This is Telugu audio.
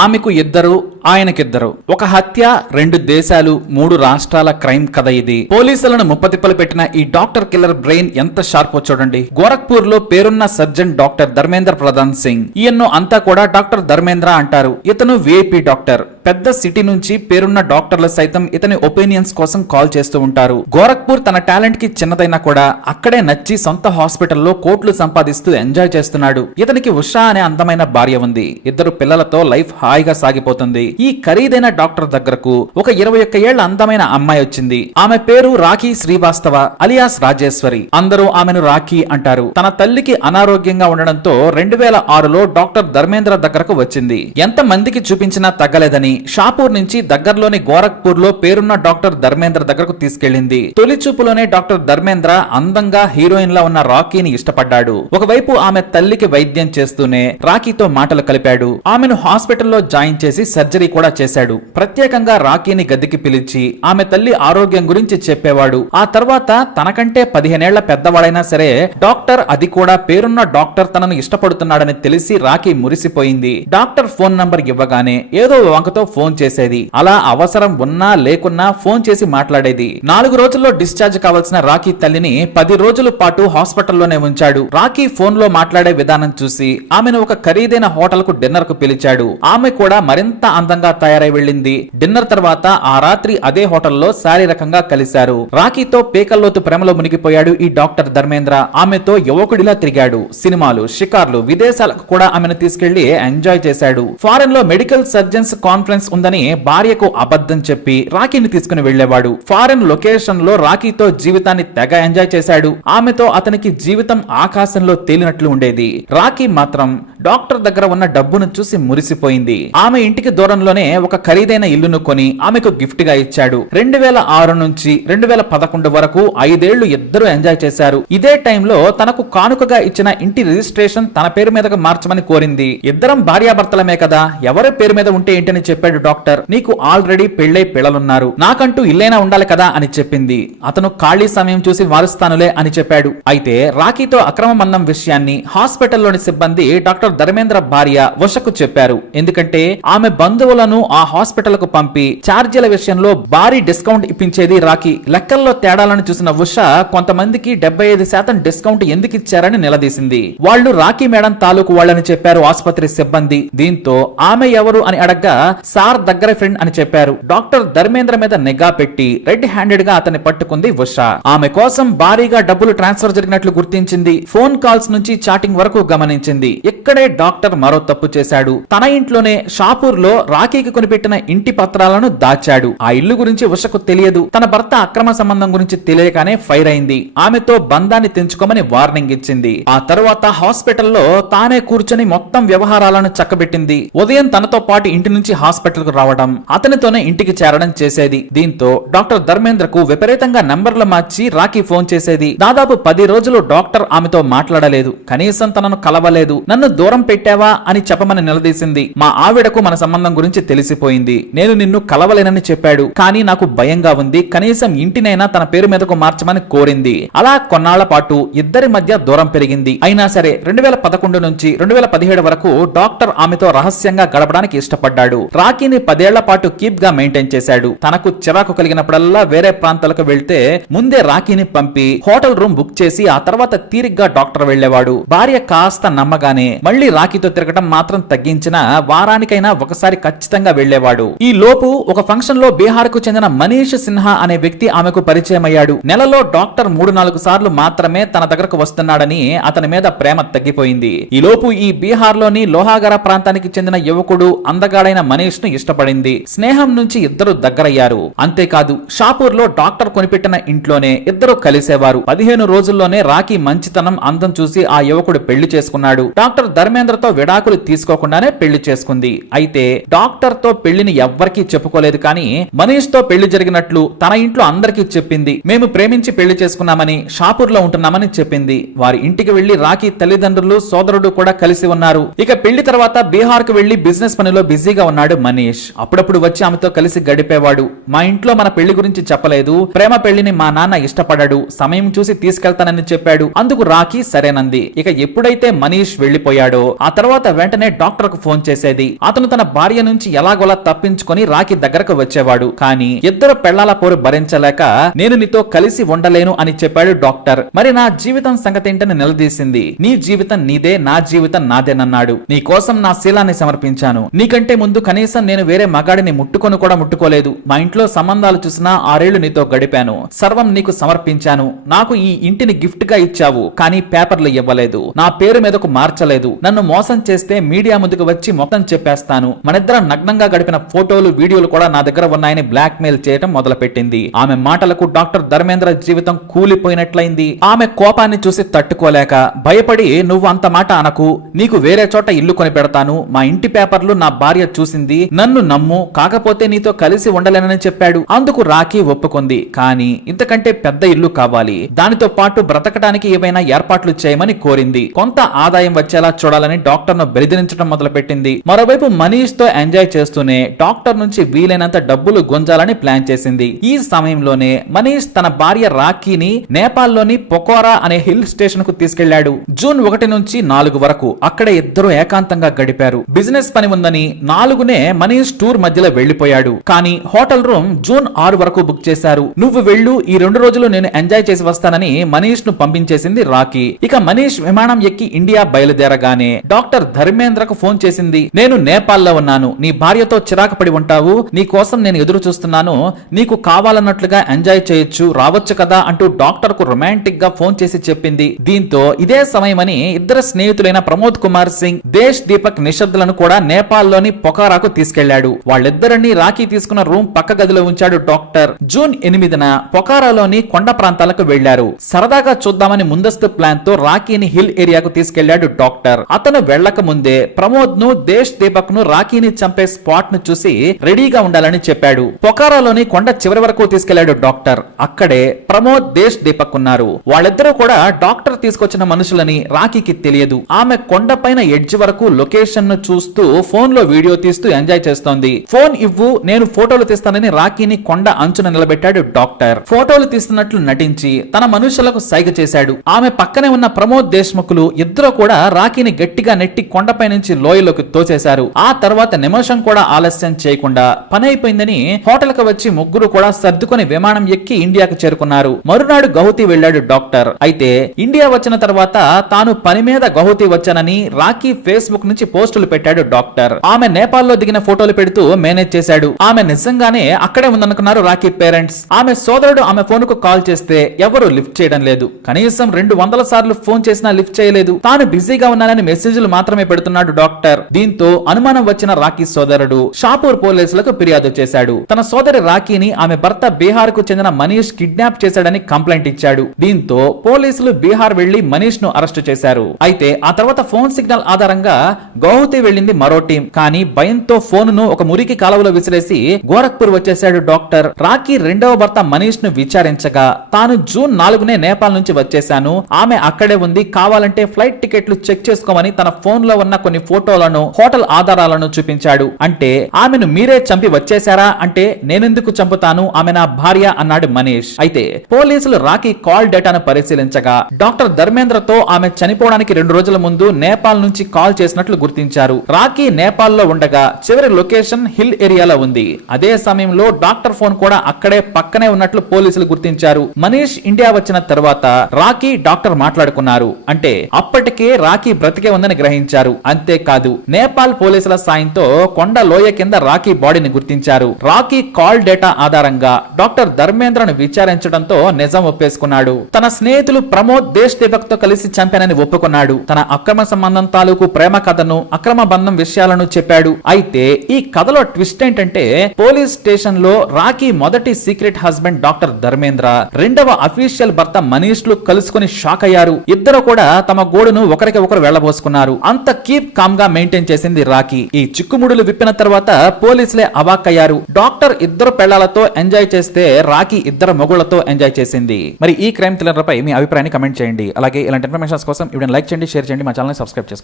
ఆమెకు ఇద్దరు, ఆయనకిద్దరు. ఒక హత్య, 2 దేశాలు, 3 రాష్ట్రాల క్రైమ్ కథ ఇది. పోలీసులను ముప్పతిప్పలు పెట్టిన ఈ డాక్టర్ కిల్లర్ బ్రెయిన్ ఎంత షార్పో చూడండి. గోరఖ్పూర్ లో పేరున్న సర్జన్ డాక్టర్ ధర్మేంద్ర ప్రధాన్ సింగ్. ఈయన్ను అంతా కూడా డాక్టర్ ధర్మేంద్ర అంటారు. ఇతను విఐపి డాక్టర్. పెద్ద సిటీ నుంచి పేరున్న డాక్టర్లు సైతం ఇతని ఒపీనియన్స్ కోసం కాల్ చేస్తూ ఉంటారు. గోరఖ్పూర్ తన టాలెంట్ కి చిన్నదైనా కూడా అక్కడే నచ్చి సొంత హాస్పిటల్లో కోట్లు సంపాదిస్తూ ఎంజాయ్ చేస్తున్నాడు. ఇతనికి ఉషా అనే అందమైన భార్య ఉంది. 2 పిల్లలతో లైఫ్ హాయిగా సాగిపోతుంది. ఈ ఖరీదైన డాక్టర్ దగ్గరకు ఒక 21 ఏళ్ల అందమైన అమ్మాయి వచ్చింది. ఆమె పేరు రాఖీ శ్రీవాస్తవ అలియాస్ రాజేశ్వరి. అందరూ ఆమెను రాఖీ అంటారు. తన తల్లికి అనారోగ్యంగా ఉండడంతో 2006లో డాక్టర్ ధర్మేంద్ర దగ్గరకు వచ్చింది. ఎంత మందికి చూపించినా తగ్గలేదని షాపూర్ నుంచి దగ్గరలోని గోరఖ్పూర్ లో పేరున్న డాక్టర్ ధర్మేంద్ర దగ్గరకు తీసుకెళ్లింది. తొలి చూపులోనే డాక్టర్ ధర్మేంద్ర అందంగా హీరోయిన్ లా ఉన్న రాఖీని ఇష్టపడ్డాడు. ఒకవైపు ఆమె తల్లికి వైద్యం చేస్తూనే రాఖీతో మాటలు కలిపాడు. ఆమెను హాస్పిటల్లో జాయిన్ చేసి సర్జరీ కూడా చేశాడు. ప్రత్యేకంగా రాఖీని గదికి పిలిచి ఆమె తల్లి ఆరోగ్యం గురించి చెప్పేవాడు. ఆ తర్వాత తనకంటే 15 ఏళ్ల పెద్దవాడైనా సరే డాక్టర్, అది కూడా పేరున్న డాక్టర్ తనను ఇష్టపడుతున్నాడని తెలిసి రాఖీ మురిసిపోయింది. డాక్టర్ ఫోన్ నంబర్ ఇవ్వగానే ఏదో వంకతో ఫోన్ చేసేది. అలా అవసరం ఉన్నా లేకున్నా ఫోన్ చేసి మాట్లాడేది. 4 రోజుల్లో డిశ్చార్జ్ కావాల్సిన రాఖీ తల్లిని 10 రోజుల పాటు హాస్పిటల్లోనే ఉంచాడు. రాఖీ ఫోన్ లో మాట్లాడే విధానం చూసి ఆమెను ఒక ఖరీదైన హోటల్ కు డిన్నర్ కు పిలిచాడు. ఆమె కూడా మరింత అందంగా తయారై వెళ్ళింది. డిన్నర్ తర్వాత ఆ రాత్రి అదే హోటల్లో శారీరకంగా కలిశారు. రాఖీతో పేకల్లోతు ప్రేమలో మునిగిపోయాడు ఈ డాక్టర్ ధర్మేంద్ర. ఆమెతో యువకుడిలా తిరిగాడు. సినిమాలు, షికార్లు, విదేశాలకు కూడా ఆమెను తీసుకెళ్లి ఎంజాయ్ చేశాడు. ఫారెన్ లో మెడికల్ సర్జన్స్ కాన్ఫరెన్స్ ఉందని భార్యకు అబద్ధం చెప్పి రాఖీని తీసుకుని వెళ్లేవాడు. ఫారెన్ లొకేషన్ లో రాఖీతో జీవితాన్ని తెగ ఎంజాయ్ చేశాడు. ఆమెతో అతనికి జీవితం ఆకాశంలో తేలినట్లు ఉండేది. రాఖీ మాత్రం డాక్టర్ దగ్గర ఉన్న డబ్బును చూసి మురిసిపోయింది. ఆమె ఇంటికి దూరంలోనే ఒక ఖరీదైన ఇల్లును కొని ఆమెకు గిఫ్ట్ గా ఇచ్చాడు. 2006 నుంచి 2011 వరకు 5 ఏళ్లు ఇద్దరు ఎంజాయ్ చేశారు. ఇదే టైంలో తనకు కానుకగా ఇచ్చిన ఇంటి రిజిస్ట్రేషన్ తన పేరు మీదగా మార్చమని కోరింది. ఇద్దరం భార్యాభర్తలమే కదా, ఎవరి పేరు మీద ఉంటే ఏంటని చెప్పాడు డాక్టర్. నీకు ఆల్రెడీ పెళ్ళై పిల్లలున్నారు, నాకంటూ ఇల్లైనా ఉండాలి కదా అని చెప్పింది. అతను ఖాళీ సమయం చూసి మారుస్తానులే అని చెప్పాడు. అయితే రాఖీతో అక్రమ బంధం విషయాన్ని హాస్పిటల్లోని సిబ్బంది డాక్టర్ ధర్మేంద్ర భార్య ఉషకు చెప్పారు. ఎందుకంటే ఆమె బంధువులను ఆ హాస్పిటల్ కు పంపి ఛార్జీల విషయంలో భారీ డిస్కౌంట్ ఇప్పించేది రాఖీ. లెక్కల్లో తేడాలను చూసిన ఉష కొంతమందికి 75% డిస్కౌంట్ ఎందుకు ఇచ్చారని నిలదీసింది. వాళ్ళు రాఖీ మేడం తాలూకు వాళ్ళని చెప్పారు ఆసుపత్రి సిబ్బంది. దీంతో ఆమె ఎవరు అని అడగ్గా సార్ దగ్గర ఫ్రెండ్ అని చెప్పారు. డాక్టర్ ధర్మేంద్ర మీద నిఘా పెట్టి రెడ్ హ్యాండెడ్ గా అతన్ని పట్టుకుంది ఉష. ఆమె కోసం భారీగా డబ్బులు ట్రాన్స్ఫర్ జరిగినట్లు గుర్తించింది. ఫోన్ కాల్స్ నుంచి చాటింగ్ వరకు గమనించింది. ఇక్కడే డాక్టర్ మరో తప్పు చేశాడు. తన ఇంట్లోనే షాపూర్ లో రాఖీకి కొనిపెట్టిన ఇంటి పత్రాలను దాచాడు. ఆ ఇల్లు గురించి ఉషకు తెలియదు. తన భర్త అక్రమ సంబంధం గురించి తెలియగానే ఫైర్ అయింది. ఆమెతో బంధాన్ని తెంచుకోమని వార్నింగ్ ఇచ్చింది. ఆ తరువాత హాస్పిటల్లో తానే కూర్చొని మొత్తం వ్యవహారాలను చక్కబెట్టింది. ఉదయం తనతో పాటు ఇంటి నుంచి హాస్పిటల్ కు రావడం, అతనితోనే ఇంటికి చేరడం చేసేది. దీంతో డాక్టర్ ధర్మేంద్ర కు విపరీతంగా నంబర్లు మార్చి రాఖీ ఫోన్ చేసేది. దాదాపు 10 రోజులు డాక్టర్ ఆమెతో మాట్లాడలేదు. కనీసం తనను కలవలేదు. నన్ను దూరం పెట్టావా అని చెప్పమని నిలదీసింది. మా ఆవిడకు మన సంబంధం గురించి తెలిసిపోయింది. నేను నిన్ను కలవలేనని చెప్పాడు. కానీ నాకు భయంగా ఉంది. కనీసం ఇంటినైనా తన పేరు మీదకు మార్చమని కోరింది. అలా కొన్నాళ్ల పాటు ఇద్దరి మధ్య దూరం పెరిగింది. అయినా సరే 2011 నుంచి 2017 వరకు డాక్టర్ ఆమెతో రహస్యంగా గడపడానికి ఇష్టపడ్డాడు. రాఖీని 10 ఏళ్ల పాటు కీప్ గా మెయింటైన్ చేశాడు. తనకు చిరాకు కలిగినప్పుడల్లా వేరే ప్రాంతాలకు వెళ్తే ముందే రాఖీని పంపి హోటల్ రూమ్ బుక్ చేసి ఆ తర్వాత తీరిగ్గా డాక్టర్ వెళ్లేవాడు. భార్య కాస్త నమ్మగానే మళ్లీ రాఖీతో తిరగటం మాత్రం తగ్గించిన వారానికైనా ఒకసారి ఖచ్చితంగా వెళ్లేవాడు. ఈ లోపు ఒక ఫంక్షన్ లో బీహార్ కు చెందిన మనీష్ సిన్హా అనే వ్యక్తి ఆమెకు పరిచయం అయ్యాడు. నెలలో డాక్టర్ 3-4 సార్లు మాత్రమే తన దగ్గరకు వస్తున్నాడని అతని మీద ప్రేమ తగ్గిపోయింది. ఈ లోపు ఈ బీహార్ లోని లోహాగర ప్రాంతానికి చెందిన యువకుడు అందగాడైన మనీష్ ను ఇష్టపడింది. స్నేహం నుంచి ఇద్దరు దగ్గరయ్యారు. అంతేకాదు షాపూర్ లో డాక్టర్ కొనిపెట్టిన ఇంట్లోనే ఇద్దరు కలిసేవారు. 15 రోజుల్లోనే రాఖీ మంచితనం, అందం చూసి ఆ యువకుడు పెళ్లి చేసుకున్నాడు. డాక్టర్ ధర్మేంద్రతో విడాకులు తీసుకోకుండానే పెళ్లి చేసుకుంది. అయితే డాక్టర్ తో పెళ్లిని ఎవ్వరికీ చెప్పుకోలేదు. కానీ మనీష్ తో పెళ్లి జరిగినట్లు తన ఇంట్లో అందరికీ చెప్పింది. మేము ప్రేమించి పెళ్లి చేసుకున్నామని, షాపూర్ లో ఉంటున్నామని చెప్పింది. వారి ఇంటికి వెళ్లి రాఖీ తల్లిదండ్రులు, సోదరుడు కూడా కలిసి ఉన్నారు. ఇక పెళ్లి తర్వాత బీహార్ కు వెళ్లి బిజినెస్ పనిలో బిజీగా ఉన్నాడు మనీష్. అప్పుడప్పుడు వచ్చి ఆమెతో కలిసి గడిపేవాడు. మా ఇంట్లో మన పెళ్లి గురించి చెప్పలేదు, ప్రేమ పెళ్లిని మా నాన్న ఇష్టపడాడు, సమయం చూసి తీసుకెళ్తానని చెప్పాడు. అందుకు రాఖీ సరేనంది. ఇక ఎప్పుడైతే మనీష్ వెళ్లిపోయాడో ఆ తర్వాత వెంటనే డాక్టర్ కు ఫోన్ చేసేది. జరిగేది. అతను తన భార్య నుంచి ఎలాగోలా తప్పించుకొని రాఖీ దగ్గరకు వచ్చేవాడు. కానీ ఇద్దరు పెళ్లాల పోరు భరించలేక నేను నీతో కలిసి ఉండలేను అని చెప్పాడు డాక్టర్. మరి నా జీవితం సంగతేంటని నిలదీసింది. నీ జీవితం నీదే, నా జీవితం నాదేనన్నాడు. నీ కోసం నా శీలాన్ని సమర్పించాను. నీకంటే ముందు కనీసం నేను వేరే మగాడిని ముట్టుకొని కూడా ముట్టుకోలేదు. మా ఇంట్లో సంబంధాలు చూసినా 6 ఏళ్లు నీతో గడిపాను. సర్వం నీకు సమర్పించాను. నాకు ఈ ఇంటిని గిఫ్ట్ గా ఇచ్చావు, కానీ పేపర్లు ఇవ్వలేదు. నా పేరు మీదకు మార్చలేదు. నన్ను మోసం చేస్తే మీడియా ముందుకు వచ్చి మొత్తం చెప్పేస్తాను. మనిద్దరం నగ్నంగా గడిపిన ఫోటోలు, వీడియోలు కూడా నా దగ్గర ఉన్నాయని బ్లాక్ మెయిల్ చేయడం మొదలుపెట్టింది. ఆమె మాటలకు డాక్టర్ ధర్మేంద్ర జీవితం కూలిపోయినట్లయింది. ఆమె కోపాన్ని చూసి తట్టుకోలేక భయపడి, నువ్వు అంత మాట అనకు, నీకు వేరే చోట ఇల్లు కొని పెడతాను. మా ఇంటి పేపర్లు నా భార్య చూసింది, నన్ను నమ్ము, కాకపోతే నీతో కలిసి ఉండలేనని చెప్పాడు. అందుకు రాఖీ ఒప్పుకుంది. కానీ ఇంతకంటే పెద్ద ఇల్లు కావాలి, దానితో పాటు బ్రతకడానికి ఏవైనా ఏర్పాట్లు చేయమని కోరింది. కొంత ఆదాయం వచ్చేలా చూడాలని డాక్టర్ ను బెదిరించడం మొదలుపెట్టింది. మరోవైపు మనీష్ తో ఎంజాయ్ చేస్తూనే డాక్టర్ నుంచి వీలైనంత డబ్బులు గుంజాలని ప్లాన్ చేసింది. ఈ సమయంలోనే మనీష్ తన భార్య రాఖీని నేపాల్లోని పొకోరా అనే హిల్ స్టేషన్ కు తీసుకెళ్లాడు. జూన్ 1 నుంచి 4 వరకు అక్కడే ఇద్దరు ఏకాంతంగా గడిపారు. బిజినెస్ పని ఉందని 4నే మనీష్ టూర్ మధ్యలో వెళ్లిపోయాడు. కానీ హోటల్ రూమ్ జూన్ 6 వరకు బుక్ చేశారు. నువ్వు వెళ్ళు, ఈ 2 రోజులు నేను ఎంజాయ్ చేసి వస్తానని మనీష్ ను పంపించేసింది రాఖీ. ఇక మనీష్ విమానం ఎక్కి ఇండియా బయలుదేరగానే డాక్టర్ ధర్మేంద్రకు ఫోన్ చేసింది. నేను నేపాల్లో ఉన్నాను, నీ భార్యతో చిరాకు పడి ఉంటావు, నీ కోసం నేను ఎదురు చూస్తున్నాను, నీకు కావాలన్నట్లుగా ఎంజాయ్ చేయొచ్చు, రావచ్చు కదా అంటూ డాక్టర్ కు రొమాంటిక్ గా ఫోన్ చేసి చెప్పింది. దీంతో ఇదే సమయమని ఇద్దరు స్నేహితులైన ప్రమోద్ కుమార్ సింగ్, దేశ్ దీపక్ నిషద్లను కూడా నేపాల్లోని పొకారాకు తీసుకెళ్లాడు. వాళ్ళిద్దరిని రాఖీ తీసుకున్న రూమ్ పక్క గదిలో ఉంచాడు డాక్టర్. జూన్ 8న పొకారాలోని కొండ ప్రాంతాలకు వెళ్లారు. సరదాగా చూద్దామని ముందస్తు ప్లాన్ తో రాఖీని హిల్ ఏరియాకు తీసుకెళ్లాడు డాక్టర్. అతను వెళ్లక ముందే ప్రమోద్ ను, దేశ్ దీపక్ ను రాఖీని చంపే స్పాట్ ను చూసి రెడీగా ఉండాలని చెప్పాడు. పొకారాలోని కొండ చివరి వరకు తీసుకెళ్లాడు డాక్టర్. అక్కడే ప్రమోద్, దేశ్ దీపక్ ఉన్నారు. వాళ్ళిద్దరూ కూడా డాక్టర్ తీసుకొచ్చిన మనుషులని రాఖీకి తెలియదు. ఆమె కొండపైన ఎడ్జ్ వరకు లొకేషన్ ను చూస్తూ ఫోన్ లో వీడియో తీస్తూ ఎంజాయ్ చేస్తోంది. ఫోన్ ఇవ్వు, నేను ఫోటోలు తీస్తానని రాఖీని కొండ అంచున నిలబెట్టాడు డాక్టర్. ఫోటోలు తీస్తున్నట్లు నటించి తన మనుషులకు సైగ చేశాడు. ఆమె పక్కనే ఉన్న ప్రమోద్, దేశ్ముఖులు ఇద్దరు కూడా రాఖీని గట్టిగా నెట్టి కొండపై నుంచి లోయలోకి తోసేశారు. ఆ తర్వాత నిమిషం కూడా ఆలస్యం చేయకుండా పని అయిపోయిందని హోటల్ కు వచ్చి ముగ్గురు కూడా సర్దుకొని విమానం ఎక్కి ఇండియాకు చేరుకున్నారు. మరునాడు గౌహతి వెళ్లాడు డాక్టర్. అయితే ఇండియా వచ్చిన తర్వాత తాను పని మీద గౌహతి వచ్చానని రాఖీ ఫేస్బుక్ నుంచి పోస్టులు పెట్టాడు డాక్టర్. ఆమె నేపాల్లో దిగిన ఫోటోలు పెడుతూ మేనేజ్ చేశాడు. ఆమె నిజంగానే అక్కడే ఉందనుకున్నారు రాఖీ పేరెంట్స్. ఆమె సోదరుడు ఆమె ఫోన్ కు కాల్ చేస్తే ఎవరు లిఫ్ట్ చేయడం లేదు. కనీసం 200 సార్లు ఫోన్ చేసినా లిఫ్ట్ చేయలేదు. తాను బిజీగా ఉన్నానని మెసేజ్లు మాత్రమే పెడుతున్నాడు డాక్టర్. దీంతో అనుమానం వచ్చిన రాఖీ సోదరుడు షాపూర్ పోలీసులకు ఫిర్యాదు చేశాడు. తన సోదరి రాఖీని ఆమె భర్త బీహార్ కు చెందిన మనీష్ కిడ్నాప్ చేశాడని కంప్లైంట్ ఇచ్చాడు. దీంతో పోలీసులు బీహార్ వెళ్లి మనీష్ ను అరెస్ట్ చేశారు. అయితే ఆ తర్వాత ఫోన్ సిగ్నల్ ఆధారంగా గౌహతి వెళ్లింది మరో టీం. కానీ భయంతో ఫోన్ ను ఒక మురికి కాలువలో విసిరేసి గోరఖ్పూర్ వచ్చేశాడు డాక్టర్. రాఖీ రెండవ భర్త మనీష్ ను విచారించగా తాను జూన్ 4నే నేపాల్ నుంచి వచ్చేశాను, ఆమె అక్కడే ఉంది, కావాలంటే ఫ్లైట్ టికెట్లు చెక్ చేసుకోమని తన ఫోన్ లో ఉన్న కొన్ని ఫోటోలను, హోటల్ ఆధారాలను చూపించాడు. అంటే ఆమెను మీరే చంపి వచ్చేశారా అంటే నేనెందుకు చంపుతాను, ఆమె నా భార్య అన్నాడు మనీష్. అయితే పోలీసులు రాఖీ కాల్ డేటాను పరిశీలించగా డాక్టర్ ధర్మేంద్రతో ఆమె చనిపోవడానికి 2 రోజుల ముందు నేపాల్ నుంచి కాల్ చేసినట్లు గుర్తించారు. రాఖీ నేపాల్ లో ఉండగా చివరి లొకేషన్ హిల్ ఏరియాలో ఉంది. అదే సమయంలో డాక్టర్ ఫోన్ కూడా అక్కడే పక్కనే ఉన్నట్లు పోలీసులు గుర్తించారు. మనీష్ ఇండియా వచ్చిన తర్వాత రాఖీ, డాక్టర్ మాట్లాడుకున్నారు. అంటే అప్పటికే రాఖీ బ్రతికే ఉందని గ్రహించారు. అంతేకాదు నేపాల్ పోలీసుల సాయంతో కొండ లోయ కింద రాఖీ బాడీని గుర్తించారు. రాఖీ కాల్ డేటా ఆధారంగా డాక్టర్ ధర్మేంద్రను విచారించడంతో నిజం ఒప్పేసుకున్నాడు. తన స్నేహితులు ప్రమోద్, దేశ్ దీపక్ తో కలిసి చంపానని ఒప్పుకున్నాడు. తన అక్రమ సంబంధం తాలూకు ప్రేమ కథను, అక్రమ బంధం విషయాలను చెప్పాడు. అయితే ఈ కథలో ట్విస్ట్ ఏంటంటే పోలీస్ స్టేషన్ లో రాఖీ మొదటి సీక్రెట్ హస్బెండ్ డాక్టర్ ధర్మేంద్ర, రెండవ అఫీషియల్ భర్త మనీష్ లు కలుసుకుని షాక్ అయ్యారు. ఇద్దరు కూడా తమ గోడును ఒకరికి ఒకరు వెళ్లబోసుకున్నారు. అంత కీప్ కామ్ గా మెయింటైన్ చేసింది రాఖీ. ఈ చిక్కుముడులు విప్పిన తర్వాత పోలీసులే అవాక్కయ్యారు. డాక్టర్ ఇద్దరు పెళ్లాలతో ఎంజాయ్ చేస్తే రాఖీ ఇద్దరు మొగుళ్లతో ఎంజాయ్ చేసింది. మరి ఈ క్రైమ్ థ్రిల్లర్ పై మీ అభిప్రాయాన్ని కమెంట్ చేయండి. అలాగే ఇలాంటి ఇన్ఫర్మేషన్ కోసం వీడియోని లైక్ చేయండి, షేర్ చేయండి, మా ఛానల్ ని సబ్స్క్రైబ్ చేసుకోండి.